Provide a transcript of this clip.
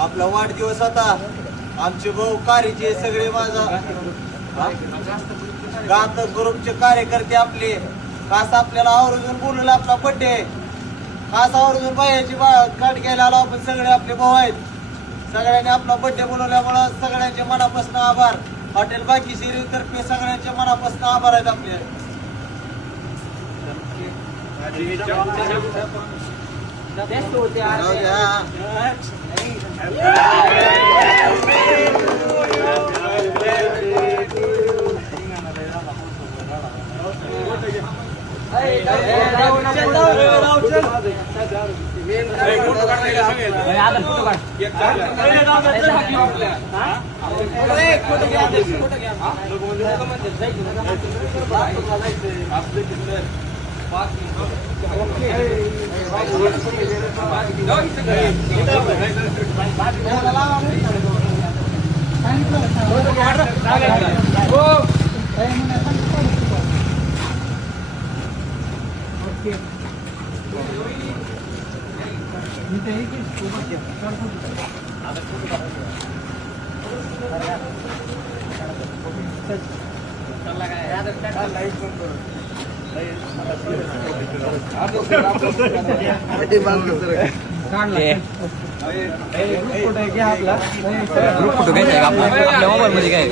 आपला वाढदिवस होता. आमचे भाऊ कारीचे सगळे माझा गात ग्रुपचे कार्यकर्ते आपले खास आपल्याला आवर्जून बोलवलं. आपला बड्डे खास आवर्जून बायाची गाठ घ्यायला आलो आपण. सगळे आपले भाऊ आहेत. सगळ्यांनी आपला बड्डे बोलवल्यामुळं सगळ्यांचे मनापासून आभार. हॉटेल बाकी सिरीज तर्फे सगळ्यांचे मनापासून आभार आहेत आपले. ग्रुप फोटो घ्यायचा आपल्या मोबाईल मध्ये काय